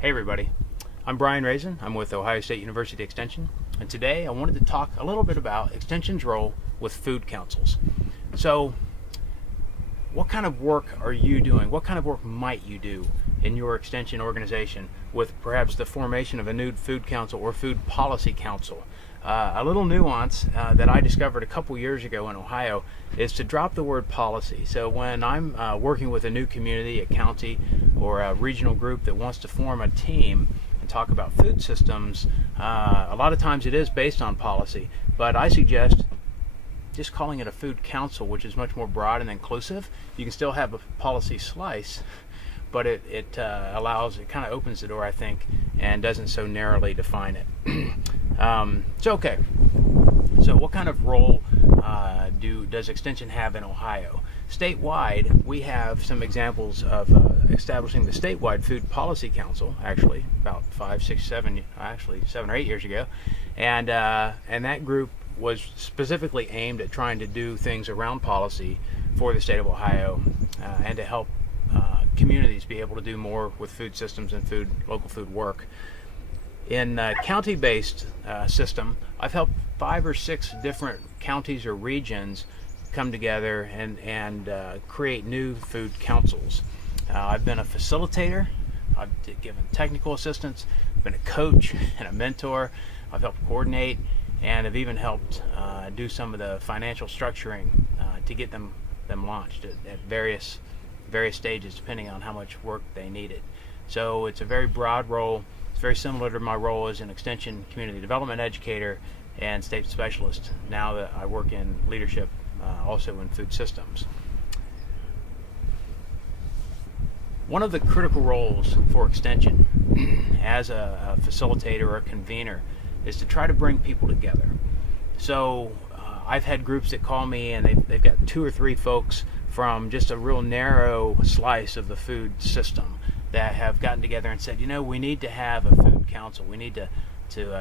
Hey everybody, I'm Brian Raisin. I'm with Ohio State University Extension, and today I wanted to talk a little bit about Extension's role with food councils. So, what kind of work are you doing? What kind of work might you do in your Extension organization with perhaps the formation of a new food council or food policy council? A little nuance that I discovered a couple years ago in Ohio is to drop the word policy. So when I'm working with a new community, a county, or a regional group that wants to form a team and talk about food systems, a lot of times it is based on policy, but I suggest just calling it a food council, which is much more broad and inclusive. You can still have a policy slice, but it allows, it kind of opens the door, I think, and doesn't so narrowly define it. So what kind of role does Extension have in Ohio? Statewide, we have some examples of establishing the statewide food policy council, actually about 7 or 8 years ago, and that group was specifically aimed at trying to do things around policy for the state of Ohio and to help communities be able to do more with food systems and local food work. In a county-based system, I've helped 5 or 6 different counties or regions come together and create new food councils. I've been a facilitator, I've given technical assistance, I've been a coach and a mentor, I've helped coordinate, and I've even helped do some of the financial structuring to get them launched at various stages depending on how much work they needed. So it's a very broad role. It's very similar to my role as an Extension community development educator and state specialist now that I work in leadership also in food systems. One of the critical roles for Extension as a facilitator or a convener is to try to bring people together. So I've had groups that call me and they've got 2 or 3 folks from just a real narrow slice of the food system that have gotten together and said, we need to have a food council. We need to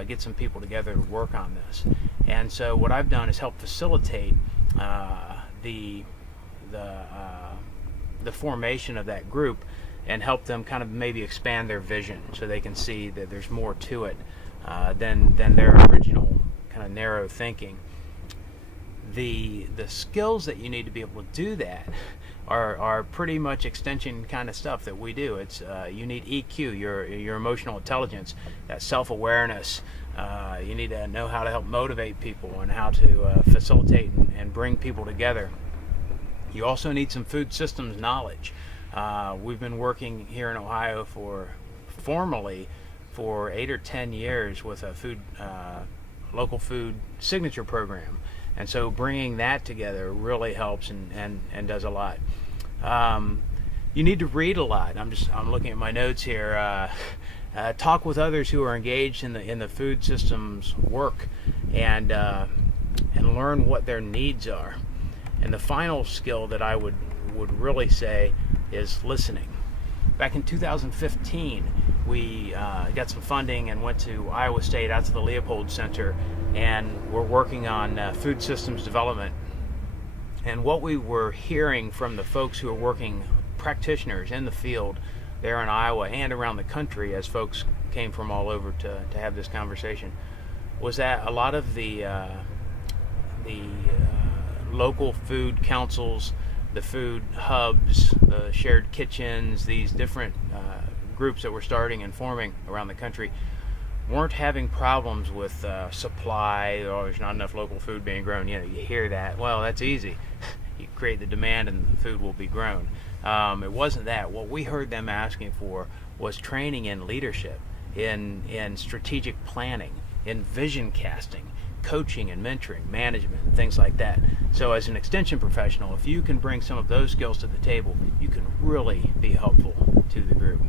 get some people together to work on this. And so what I've done is help facilitate the formation of that group and help them kind of maybe expand their vision so they can see that there's more to it than their original kind of narrow thinking. The skills that you need to be able to do that are pretty much Extension kind of stuff that we do. It's you need EQ, your emotional intelligence, that self-awareness. You need to know how to help motivate people and how to facilitate and bring people together. You also need some food systems knowledge. We've been working here in Ohio formally for 8 or 10 years with a local food signature program. And so bringing that together really helps and does a lot. You need to read a lot. I'm looking at my notes here. Talk with others who are engaged in the food systems work and learn what their needs are. And the final skill that I would really say is listening. Back in 2015, we got some funding and went to Iowa State, out to the Leopold Center, and we're working on food systems development. And what we were hearing from the folks who are working, practitioners in the field there in Iowa and around the country, as folks came from all over to have this conversation, was that a lot of the local food councils, the food hubs, the shared kitchens, these different groups that we're starting and forming around the country weren't having problems with supply, or there's not enough local food being grown. You hear that. Well, that's easy. You create the demand and the food will be grown. It wasn't that. What we heard them asking for was training in leadership, in strategic planning, in vision casting, coaching and mentoring, management, and things like that. So as an Extension professional, if you can bring some of those skills to the table, you can really be helpful to the group.